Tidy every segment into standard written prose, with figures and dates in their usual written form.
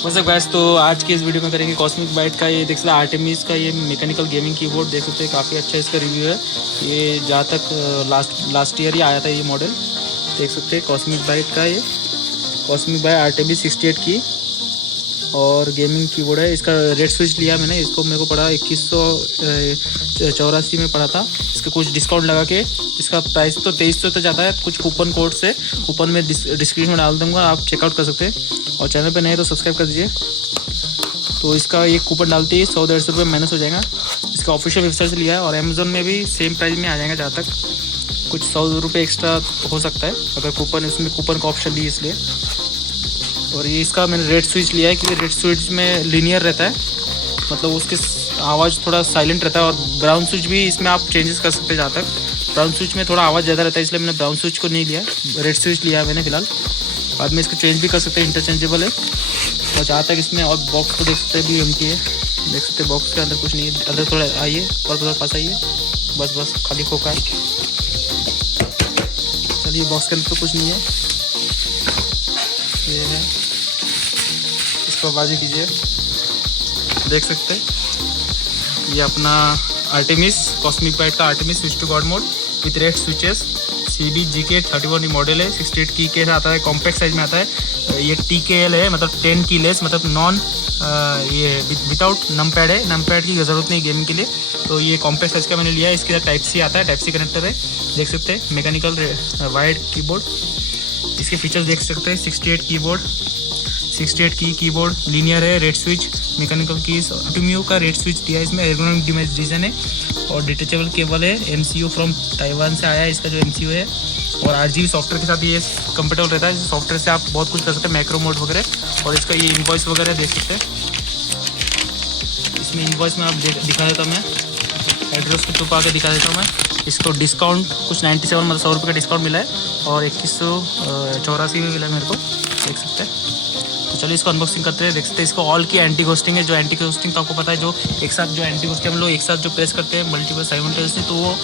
वैसे गाइस तो आज की इस वीडियो में करेंगे कॉस्मिक बाइट का ये देख सकते हैं आर्टेमिस का ये मैकेनिकल गेमिंग कीबोर्ड देख सकते हैं, काफ़ी अच्छा इसका रिव्यू है। ये जहाँ तक लास्ट ईयर ही आया था ये मॉडल, देख सकते हैं कॉस्मिक बाइट का ये कॉस्मिक बाइट आर्टेमिस 68 की और गेमिंग कीबोर्ड है। इसका रेड स्विच लिया मैंने, इसको मेरे को पड़ा 2184 में पड़ा था। इसका कुछ डिस्काउंट लगा के इसका प्राइस तो 2300 तक जाता है। कुछ कूपन कोड से कूपन में डिस्क्रिप्शन में डाल दूंगा, आप चेकआउट कर सकते हैं। और चैनल पे नए तो सब्सक्राइब कर दीजिए। तो इसका एक कूपन डालते ही 100-150 रुपये माइनस हो जाएगा। इसका ऑफिशियल वेबसाइट से लिया है और अमेजोन में भी सेम प्राइस में आ जाएगा। जहाँ तक कुछ 100 रुपये एक्स्ट्रा हो सकता है अगर कूपन उसमें कूपन का ऑप्शन ली इसलिए। और ये इसका मैंने रेड स्विच लिया है क्योंकि रेड स्विच में लीनियर रहता है, मतलब उसकी आवाज़ थोड़ा साइलेंट रहता है। और ब्राउन स्विच भी इसमें आप चेंजेस कर सकते हैं। जहाँ तक ब्राउन स्विच में थोड़ा आवाज़ ज़्यादा रहता है, इसलिए मैंने ब्राउन स्विच को नहीं लिया, रेड स्विच लिया है मैंने फिलहाल। बाद में इसको चेंज भी कर सकते हैं, इंटरचेंजेबल है। और जहाँ तक इसमें और बॉक्स को देख सकते हैं भी एम्प्टी है, देख सकते हैं बॉक्स के अंदर कुछ नहीं है। अंदर थोड़ा आइए और थोड़ा पास आइए, बस खाली खोखा है। चलिए बॉक्स के अंदर तो कुछ नहीं है, ये है। इसको बाजी कीजिए, देख सकते हैं ये अपना आर्टेमिस कॉस्मिक बाइट का Artemis switch to god mode with red switches CBGK31 model है। 68 की के आता है, कॉम्पैक्ट साइज में आता है। ये TKL है, मतलब 10 की लेस, मतलब नॉन ये विदाउट नम पैड है। नम पैड की ज़रूरत नहीं गेमिंग के लिए, तो ये कॉम्पैक्ट साइज का मैंने लिया है। इसके साथ टाइप सी आता है, टाइप सी कनेक्टर है, देख सकते हैं। मैकेनिकल वायर्ड कीबोर्ड, इसके फीचर्स देख सकते हैं। 68 की कीबोर्ड लीनियर है, रेड स्विच, मैकेनिकल कीज, ऑटोम्यू का रेड स्विच दिया है इसमें, एर्गोनॉमिक डिजाइन है। और डिटेचेबल केबल है, MCU फ्रॉम ताइवान से आया है इसका जो MCU है। और RGB सॉफ्टवेयर के साथ ये कंपेटेबल रहता है। सॉफ्टवेयर से आप बहुत कुछ कर सकते हैं, मैक्रो मोड वगैरह। और इसका ये इनवॉइस वगैरह देख सकते हैं। इसमें इनवॉइस में आप दिखा देता हूँ मैं, एड्रेस के थ्रू आके दिखा देता हूँ मैं। इसको डिस्काउंट कुछ 97 मतलब 100 रुपये का डिस्काउंट मिला है और 2184 में मिला है मेरे को, देख सकते हैं। तो चलिए इसको अनबॉक्सिंग करते हैं, देख सकते हैं। इसको ऑल की एंटी घोस्टिंग है। जो एंटी घोस्टिंग तो आपको पता है, जो एक साथ जो एंटी घोस्टिंग हम लोग एक साथ जो प्रेस करते हैं मल्टीपल साइमल्टेनियसली, तो वो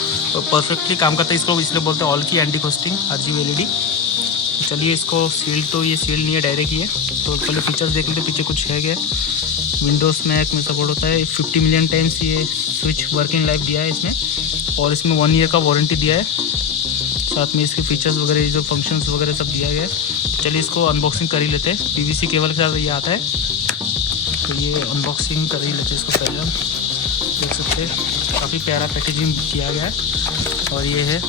परफेक्टली काम करता है। इसको इसलिए बोलते हैं ऑल की एंटी घोस्टिंग RGB LED। तो चलिए इसको सील्ड, तो ये सील्ड नहीं है, डायरेक्ट ही है। तो पहले फीचर्स देख लेते, पीछे कुछ है क्या। विंडोज़ मैक में सपोर्ट होता है। 50 मिलियन टाइम्स ये स्विच वर्किंग लाइफ दिया है इसमें। और इसमें 1 ईयर का वारंटी दिया है। साथ में इसके फीचर्स वगैरह जो फंक्शंस वगैरह सब दिया गया है। चलिए इसको अनबॉक्सिंग कर ही लेते हैं। PVC केबल के साथ ये आता है, तो ये अनबॉक्सिंग कर ही लेते हैं इसको पहले हम। देख सकते हैं काफ़ी प्यारा पैकेजिंग किया गया है। और ये है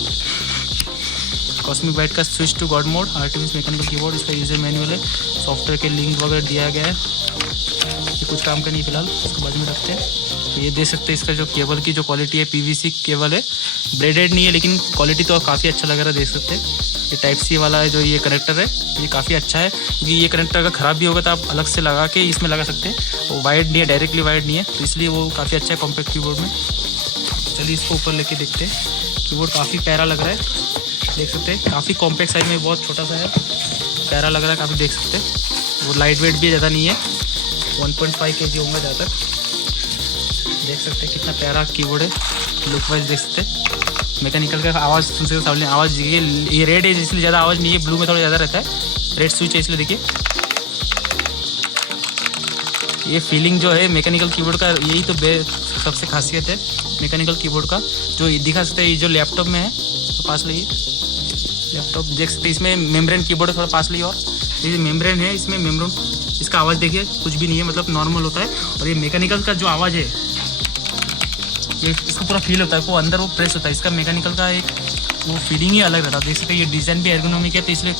कॉस्मिक बाइट का switch to god mode Artemis mechanical keyboard. इसका यूजर मैनुअल है, सॉफ्टवेयर के लिंक वगैरह दिया गया है। ये कुछ काम का नहीं फिलहाल, इसको बाद में रखते हैं। ये देख सकते हैं इसका जो केबल की जो क्वालिटी है, PVC केबल है, ब्रेडेड नहीं है लेकिन क्वालिटी तो काफ़ी अच्छा लग रहा है, देख सकते हैं। ये टाइप सी वाला है जो ये कनेक्टर है, ये काफ़ी अच्छा है क्योंकि ये कनेक्टर अगर ख़राब भी होगा तो आप अलग से लगा के इसमें लगा सकते हैं। वो वायर्ड नहीं है, डायरेक्टली वायर्ड नहीं है, तो इसलिए वो काफ़ी अच्छा है कॉम्पैक्ट कीबोर्ड में। चलिए इसको ऊपर लेके देखते हैं। कीबोर्ड काफ़ी प्यारा लग रहा है, देख सकते हैं। काफ़ी कॉम्पैक्ट साइज में, बहुत छोटा सा है, प्यारा लग रहा है काफ़ी, देख सकते हैं। वो लाइट वेट भी ज़्यादा नहीं है, 1.5 kg होगा ज़्यादा। देख सकते हैं कितना प्यारा कीबोर्ड है, लुक वाइज देख सकते हैं। मैकेनिकल का आवाज़ सुन सकते सामने, आवाज़ ये रेड है इसलिए ज़्यादा आवाज़ नहीं है, ब्लू में थोड़ा ज़्यादा रहता है। रेड स्विच है इसलिए देखिए। ये फीलिंग जो है मैकेनिकल कीबोर्ड का, यही तो सबसे खासियत है मैकेनिकल कीबोर्ड का, जो दिखा सकते हैं। ये जो लैपटॉप में है, तो पास लाइए, लैपटॉप देख सकते हैं। इसमें मेम्ब्रेन कीबोर्ड है, थोड़ा पास लाइए। और ये मेम्ब्रेन है, इसमें मेम्ब्रेन, इसका आवाज़ देखिए कुछ भी नहीं है, मतलब नॉर्मल होता है। और ये मैकेनिकल का जो आवाज़ है, ये इसको पूरा फील होता है, वो अंदर वो प्रेस होता है। इसका मैकेनिकल का एक वो फीलिंग ही अलग रहता है, देख सकते हैं। ये डिज़ाइन भी एर्गोनॉमिक है, तो इसलिए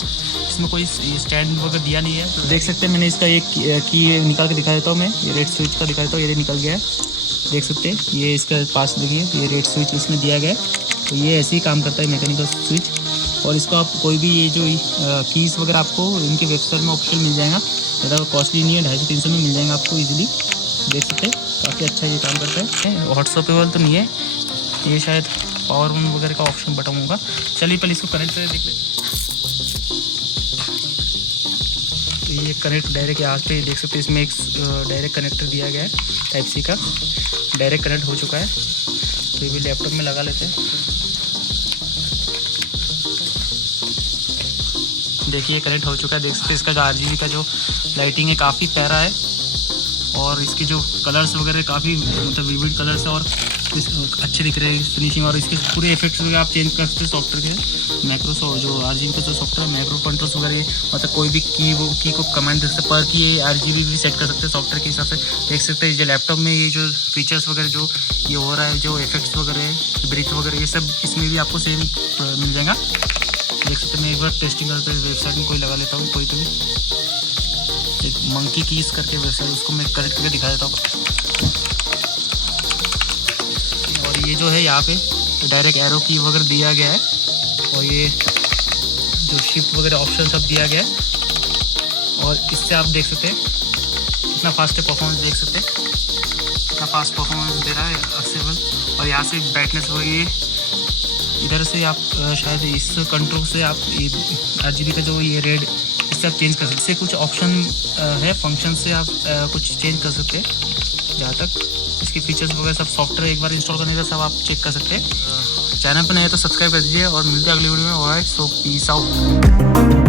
इसमें कोई स्टैंड वगैरह दिया नहीं है। तो देख सकते हैं, मैंने इसका एक की निकाल के दिखा देता हूँ मैं। ये रेड स्विच का दिखा देता हूँ, ये निकल गया है, देख सकते हैं। ये इसका पास देखिए, ये रेड स्विच इसमें दिया गया है, तो ये ऐसे ही काम करता है मैकेनिकल स्विच। और इसको आप कोई भी ये जो कीज़ वगैरह आपको इनकी वेबसाइट में ऑप्शन मिल जाएगा, ज़्यादा कॉस्टली नहीं है, 250-300 में मिल जाएगा आपको ईजिली, देख सकते हैं। काफ़ी अच्छा ये काम करता है। व्हाट्सएपेबल तो नहीं है ये, शायद पावर ऑन वगैरह का ऑप्शन बटन होगा। चलिए पहले इसको कनेक्ट करके देख लेते। तो ये कनेक्ट डायरेक्ट यहाँ पे देख सकते हैं, इसमें एक डायरेक्ट कनेक्टर दिया गया है, टाइप सी का, डायरेक्ट कनेक्ट हो चुका है। तो ये भी लैपटॉप में लगा लेते हैं। देखिए कनेक्ट हो चुका है। देख सकते हैं इसका जो RGB का जो लाइटिंग है काफ़ी प्यारा है और इसके जो कलर्स वगैरह काफ़ी मतलब विविड कलर्स है और अच्छे दिख रहे हैं फिनिशिंग। और इसके पूरे इफेक्ट्स वगैरह आप चेंज कर सकते हैं सॉफ्टवेयर के मैक्रो जो RGB का जो सॉफ्टवेयर मैक्रो कंट्रोल्स वगैरह मतलब कोई भी की को कमांड दे सकते पर की ये RGB भी सेट कर सकते हैं सॉफ्टवेयर के हिसाब से। देख सकते हैं जो लैपटॉप में ये जो फीचर्स वगैरह जो ये हो रहा है जो इफेक्ट्स वगैरह ब्रीथ वगैरह ये सब इसमें भी आपको सेम मिल जाएगा। देख सकते हैं मैं एक बार टेस्टिंग करते हैं वेबसाइट में कोई लगा लेता हूँ कोई तो भी एक मंकी कीज करके वेबसाइट उसको मैं कनेक्ट करके दिखा देता हूँ। और ये जो है यहाँ पे डायरेक्ट एरो की वगैरह दिया गया है और ये जो शिफ्ट वगैरह ऑप्शन सब दिया गया है और इससे आप देख सकते हैं कितना फास्ट है परफॉर्मेंस। देख सकते हैं कितना फास्ट परफॉर्मेंस दे रहा है एक्सेबल। और यहाँ से ब्राइटनेस हो ये इधर से आप शायद इस कंट्रोल से आप ये RGB का जो ये रेड इससे आप चेंज कर सकते हैं। इससे कुछ ऑप्शन है फंक्शन से आप कुछ चेंज कर सकते हैं। जहाँ तक इसके फीचर्स वगैरह सब सॉफ्टवेयर एक बार इंस्टॉल करने का सब आप चेक कर सकते हैं। चैनल पर नए तो सब्सक्राइब कर दीजिए और मिलते हैं अगली वीडियो में। ऑलराइट, सो पीस आउट।